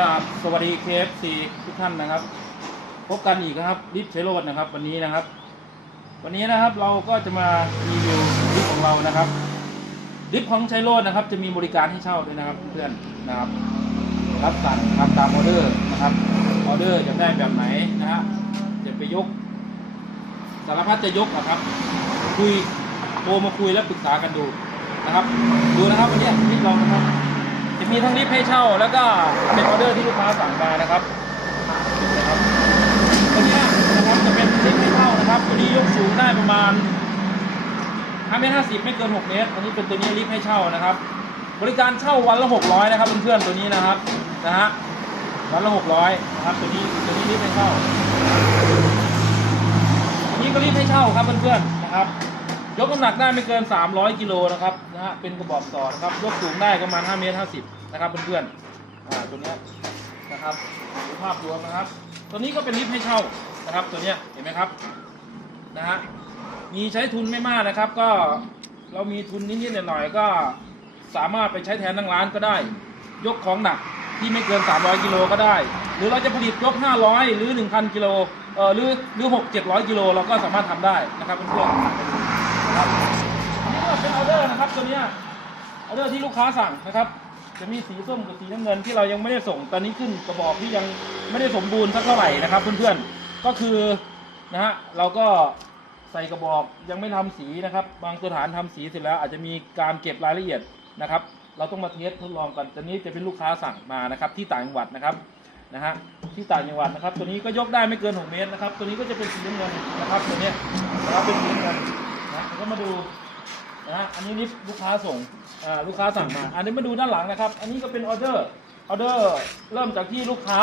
ราบสวัสดีเคฟซีทุกท่านนะครับ พบกันอีกนะครับลิฟต์เชโรดนะครับวันนี้นะครับ วันนี้นะครับเราก็จะมารีวิวลิฟของเรานะครับลิฟของชัยโรดนะครับ จะมีบริการให้เช่าด้วยนะครับเพื่อนนะครับ รับสั่งทำตามออเดอร์นะครับออเดอร์จะได้แบบไหนนะฮะจะไปยก สารพัดจะยกอะครับ คุยโทรมาคุยแล้วปรึกษากันดูนะครับ ดูนะครับวันนี้ลิฟเรานะครับ จะมีทั้งลิฟต์ให้เช่า แล้วก็เป็นออเดอร์ที่ลูกค้าสั่งมานะครับนะครับตัวนี้นะครับจะเป็นลิฟต์ให้เช่านะครับ ตัวนี้ยกสูงได้ประมาณ5เมตร50 ไม่เกิน 6 เมตร อันนี้เป็นตัวนี้ลิฟต์ให้เช่านะครับ บริการเช่าวันละ 600 นะครับเพื่อนๆตัวนี้นะครับนะฮะวันละ 600 นะครับ ตัวนี้ตัวนี้ลิฟต์ให้เช่าอันนี้ก็รีบให้เช่าครับเพื่อนๆนะครับ ยกน้ำหนักได้ไม่เกิน 300กิโลนะครับนะฮะเป็นกระบอกต่อนะครับยกสูงได้ประมาณ5เมตร50นะครับเพื่อนๆอ่าตัวนี้นะครับดูภาพรวมนะครับ ตัวนี้ก็เป็นลิฟต์ให้เช่านะครับ ตัวนี้เห็นไหมครับนะฮะมีใช้ทุนไม่มากนะครับ ก็เรามีทุนนิดๆหน่อยๆก็สามารถไปใช้แทนทั้งร้านก็ได้ ยกของหนักที่ไม่เกิน 300กิโลก็ได้ หรือเราจะผลิตยก 500 หรือ 1,000กิโลเออหรือหรือ6 700กิโลเราก็สามารถทำได้นะครับเพื่อนๆ ครับอันนี้ก็เป็นออเดอร์นะครับตัวนี้ออเดอร์ที่ลูกค้าสั่งนะครับ จะมีสีส้มกับสีน้ำเงินที่เรายังไม่ได้ส่ง ตอนนี้ขึ้นกระบอกที่ยังไม่ได้สมบูรณ์สักเท่าไหร่นะครับ เพื่อนๆ ก็คือนะฮะเราก็ใส่กระบอกยังไม่ทำสีนะครับ บางสถานทำสีเสร็จแล้วอาจจะมีการเก็บรายละเอียดนะครับ เราต้องมาเทสทดลองกันตัวนี้จะเป็นลูกค้าสั่งมานะครับ ที่ต่างจังหวัดนะครับนะฮะที่ต่างจังหวัดนะครับ ตัวนี้ก็ยกได้ไม่เกิน 6 เมตรนะครับ ตัวนี้ก็จะเป็นสีน้ำเงินนะครับตัวนี้นะครับเป็นสีน้ำเงิน มาดูนะฮะอันนี้ลิฟต์ลูกค้าส่งอ่าลูกค้าสั่งมา อันนี้มาดูด้านหลังนะครับ อันนี้ก็เป็นออเดอร์ออเดอร์เริ่มจากที่ลูกค้า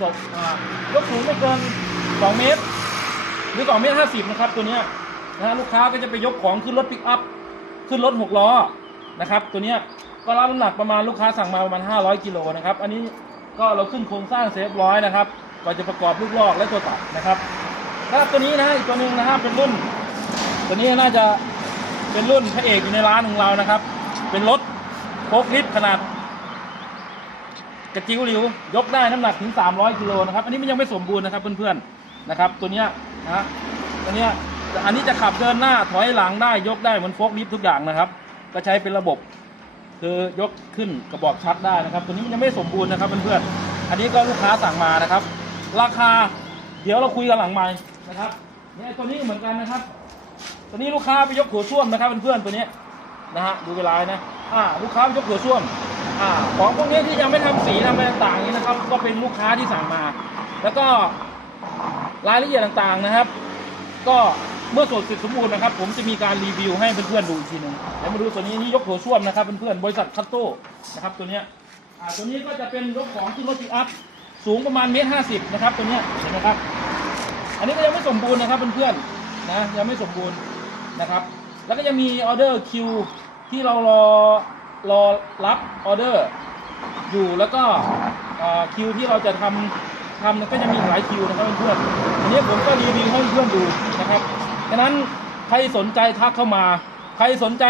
ส่งอ่ายกสูงไม่เกิน 2 เมตร หรือ 2 เมตร 50 นะครับ ตัวเนี้ยนะฮะลูกค้าก็จะไปยกของขึ้นรถปิกอัพขึ้นรถ 6 ล้อนะครับ ตัวเนี้ยก็รับน้ำหนักประมาณลูกค้าสั่งมาประมาณ 500 กิโลนะครับ อันนี้ก็เราขึ้นโครงสร้างเซฟร้อยนะครับก่อนจะประกอบลูกลอกและตัวตัดนะครับถ้าตัวนี้นะอีกตัวหนึงนะครับเป็นรุ่น ตัวนี้น่าจะเป็นรุ่นพระเอกอยู่ในร้านของเรานะครับ เป็นรถโฟล์คลิฟต์ขนาด กระจิ๋วหลิว ยกได้น้ำหนักถึง 300กิโลนะครับ อันนี้มันยังไม่สมบูรณ์นะครับเพื่อนๆนะครับ ตัวเนี้ยนะตัวเนี้ยอันนี้จะขับเดินหน้าถอยหลังได้ยกได้เหมือนโฟล์คลิฟต์ทุกอย่างนะครับ ก็ใช้เป็นระบบ คือยกขึ้นกระบอกชักได้นะครับ ตัวนี้มันยังไม่สมบูรณ์นะครับเพื่อนๆอันนี้ก็ลูกค้าสั่งมานะครับ ราคาเดี๋ยวเราคุยกันหลังไม้นะครับเนี่ยตัวนี้เหมือนกันนะครับ ตัวนี้ลูกค้าไปยกหัวส้วมนะครับเพื่อนๆตัวนี้นะฮะดูเวลานะอ่าลูกค้าไปยกหัวส้วมอ่าของพวกนี้ที่ยังไม่ทำสีทำอะไรต่างๆนี้นะครับ ก็เป็นลูกค้าที่สั่งมา แล้วก็รายละเอียดต่างๆนะครับ ก็เมื่อสดเสร็จสมบูรณ์นะครับ ผมจะมีการรีวิวให้เพื่อนๆดูอีกทีหนึ่งเดี๋ยวมาดูตัวนี้นี่ยกหัวส้วมนะครับเพื่อนๆบริษัทคัตโต้นะครับตัวเนี้ยอ่าตัวนี้ก็จะเป็นยกของที่รถปิกอัพสูงประมาณเมตรห้าสิบนะครับตัวเนี้ยเห็นไหมครับ อันนี้ก็ยังไม่สมบูรณ์นะครับเพื่อนๆนะยังไม่สมบูรณ์ นะครับ แล้วก็ยังมีออเดอร์คิวที่เรารอรอรับออเดอร์อยู่แล้วก็คิวที่เราจะทำทำก็จะมีหลายคิวนะครับเพื่อนอันนี้ผมก็รีวิวให้เพื่อนดูนะครับฉะนั้นใครสนใจทักเข้ามา ใครสนใจ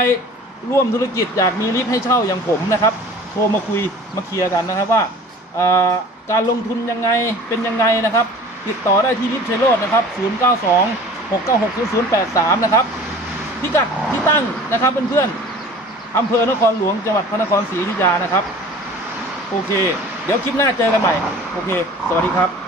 ร่วมธุรกิจอยากมีลิฟต์ให้เช่าอย่างผมนะครับโทรมาคุยมาเคลียร์กันนะครับว่าการลงทุนยังไงเป็นยังไงนะครับ ติดต่อได้ที่ลิฟต์เชลโรดนะครับ 092 696 0083 นะครับ พิกัดที่ตั้งนะครับเพื่อนๆอำเภอนครหลวงจังหวัดพระนครศรีอยุธยานะครับ โอเค เดี๋ยวคลิปหน้าเจอกันใหม่ โอเค สวัสดีครับ